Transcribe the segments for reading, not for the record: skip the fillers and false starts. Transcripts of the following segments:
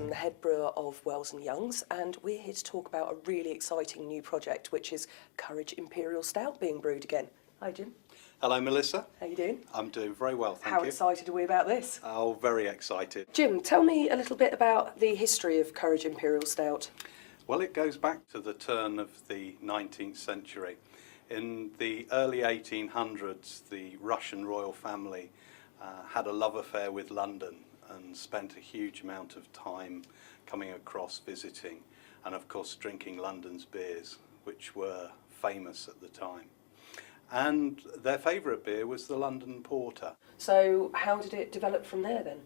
Robertson, the head brewer of Wells & Youngs, and we're here to talk about a really exciting new project, which is Courage Imperial Stout being brewed again. Hi, Jim. Hello, Melissa. How you doing? I'm doing very well, thank you. How excited are we about this? Oh, very excited. Jim, tell me a little bit about the history of Courage Imperial Stout. Well, it goes back to the turn of the 19th century. In the early 1800s, the Russian royal family had a love affair with London and spent a huge amount of time coming across, visiting, and of course drinking London's beers, which were famous at the time. And their favourite beer was the London Porter. So how did it develop from there then?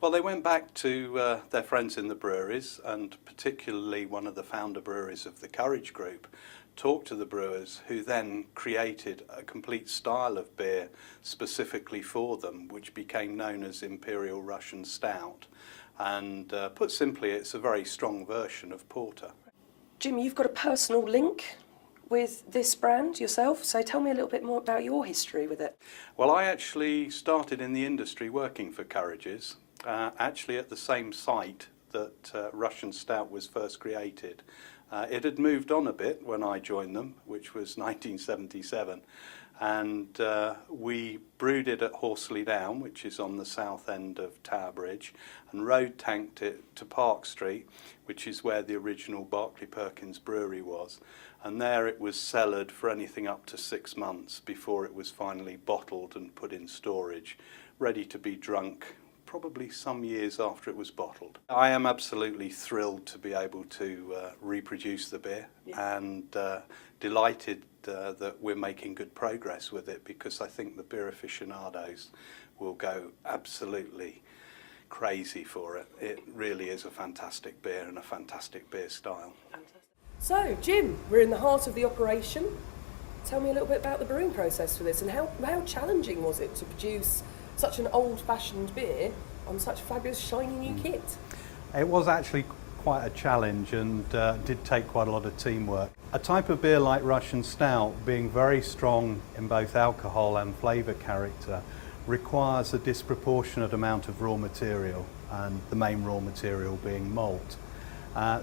Well, they went back to their friends in the breweries, and particularly one of the founder breweries of the Courage Group talked to the brewers, who then created a complete style of beer specifically for them, which became known as Imperial Russian Stout. And put simply, it's a very strong version of porter. Jim, you've got a personal link with this brand yourself, so tell me a little bit more about your history with it. Well, I actually started in the industry working for Courage's, actually at the same site that Russian Stout was first created. It had moved on a bit when I joined them, which was 1977, and we brewed it at Horselydown, which is on the south end of Tower Bridge, and road tanked it to Park Street, which is where the original Barclay Perkins brewery was. And there it was cellared for anything up to 6 months before it was finally bottled and put in storage, ready to be drunk probably some years after it was bottled. I am absolutely thrilled to be able to reproduce the beer, and delighted that we're making good progress with it, because I think the beer aficionados will go absolutely crazy for it. It really is a fantastic beer and a fantastic beer style. So, Jim, we're in the heart of the operation. Tell me a little bit about the brewing process for this, and how challenging was it to produce such an old-fashioned beer on such fabulous, shiny new kit? It was actually quite a challenge, and did take quite a lot of teamwork. A type of beer like Russian Stout, being very strong in both alcohol and flavour character, requires a disproportionate amount of raw material, and the main raw material being malt.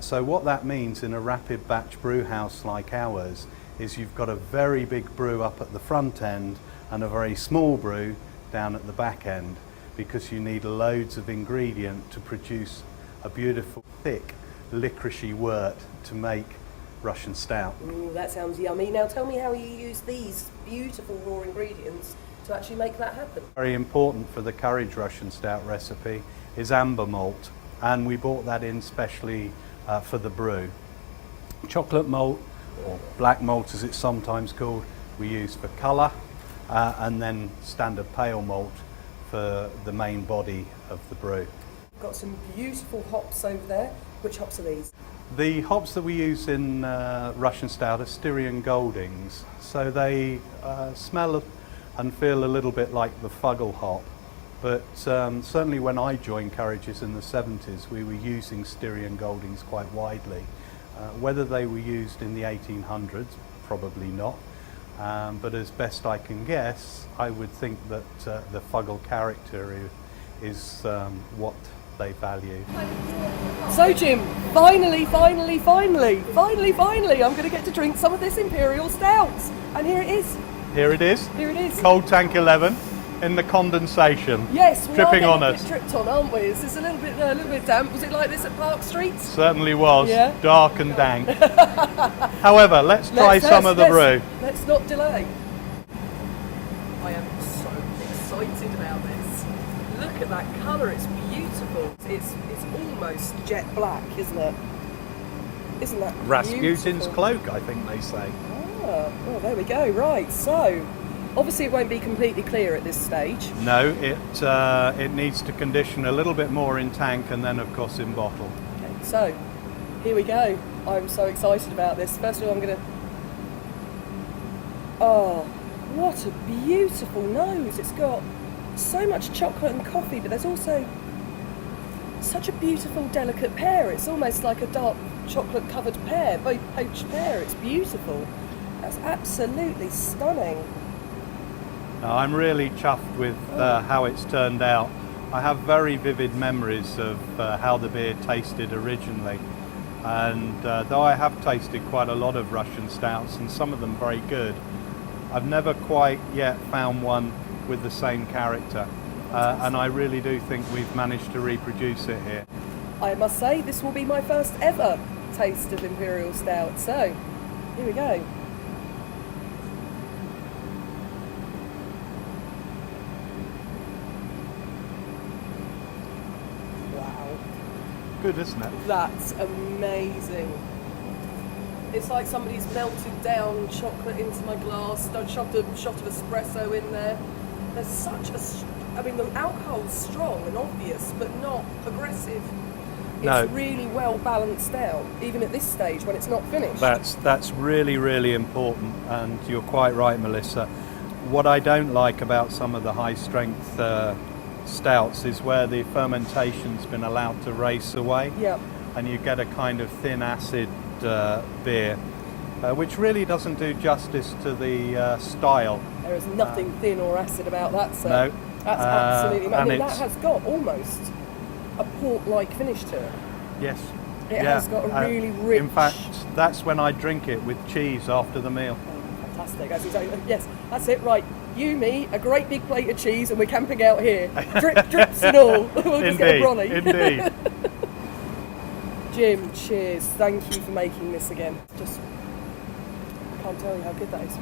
So what that means in a rapid batch brew house like ours is you've got a very big brew up at the front end and a very small brew down at the back end, because you need loads of ingredient to produce a beautiful, thick, licoricey wort to make Russian Stout. Ooh, that sounds yummy. Now tell me how you use these beautiful raw ingredients to actually make that happen. Very important for the Courage Russian Stout recipe is amber malt, and we bought that in specially for the brew. Chocolate malt, or black malt as it's sometimes called, we use for colour, and then standard pale malt for the main body of the brew. Got some beautiful hops over there. Which hops are these? The hops that we use in Russian Stout are Styrian Goldings, so they smell and feel a little bit like the Fuggle hop. But certainly when I joined Courage's in the 70s, we were using Styrian Goldings quite widely. Whether they were used in the 1800s, probably not. But as best I can guess, I would think that the Fuggle character is what they value. So Jim, finally, I'm going to get to drink some of this Imperial Stout. And here it is. Here it is. Here it is. Cold Tank 11 in the condensation. Yes, we dripping are on us. Dripped on, aren't we? Is this a little bit damp? Was it like this at Park Street? Certainly was. Yeah? Dark and dank. However, let's try some of the brew. Let's not delay. I am so excited about this. Look at that colour, it's beautiful. It's almost jet black, isn't it? Isn't that Rasputin's beautiful? cloak, I think they say. Ah, well, there we go. Right, so obviously it won't be completely clear at this stage. No, it needs to condition a little bit more in tank and then of course in bottle. Okay, so here we go. I'm so excited about this. First of all, I'm going to... Oh, what a beautiful nose. It's got so much chocolate and coffee, but there's also such a beautiful, delicate pear. It's almost like a dark chocolate-covered pear, both poached pear. It's beautiful. That's absolutely stunning. I'm really chuffed with how it's turned out. I have very vivid memories of how the beer tasted originally, and though I have tasted quite a lot of Russian stouts and some of them very good, I've never quite yet found one with the same character, and I really do think we've managed to reproduce it here. I must say, this will be my first ever taste of Imperial Stout, so here we go. Wow. Good, isn't it? That's amazing. It's like somebody's melted down chocolate into my glass, shoved a shot of espresso in there. There's such a, I mean, the alcohol's strong and obvious, but not aggressive. It's No. really well balanced out, even at this stage when it's not finished. That's really, really important, and you're quite right, Melissa. What I don't like about some of the high strength stouts is where the fermentation's been allowed to race away, Yep. and you get a kind of thin acid beer, which really doesn't do justice to the style. There is nothing thin or acid about that, sir. No. That's absolutely. I and mean, that it's- has got almost a port-like finish to it. Yes. It has got a really rich. In fact, that's when I drink it with cheese after the meal. Oh, fantastic. As you say, yes, that's it. Right, you, me, a great big plate of cheese, and we're camping out here. Drips and all. We'll just get a brolly. Indeed. Jim, cheers. Thank you for making this again. Just, I can't tell you how good that is.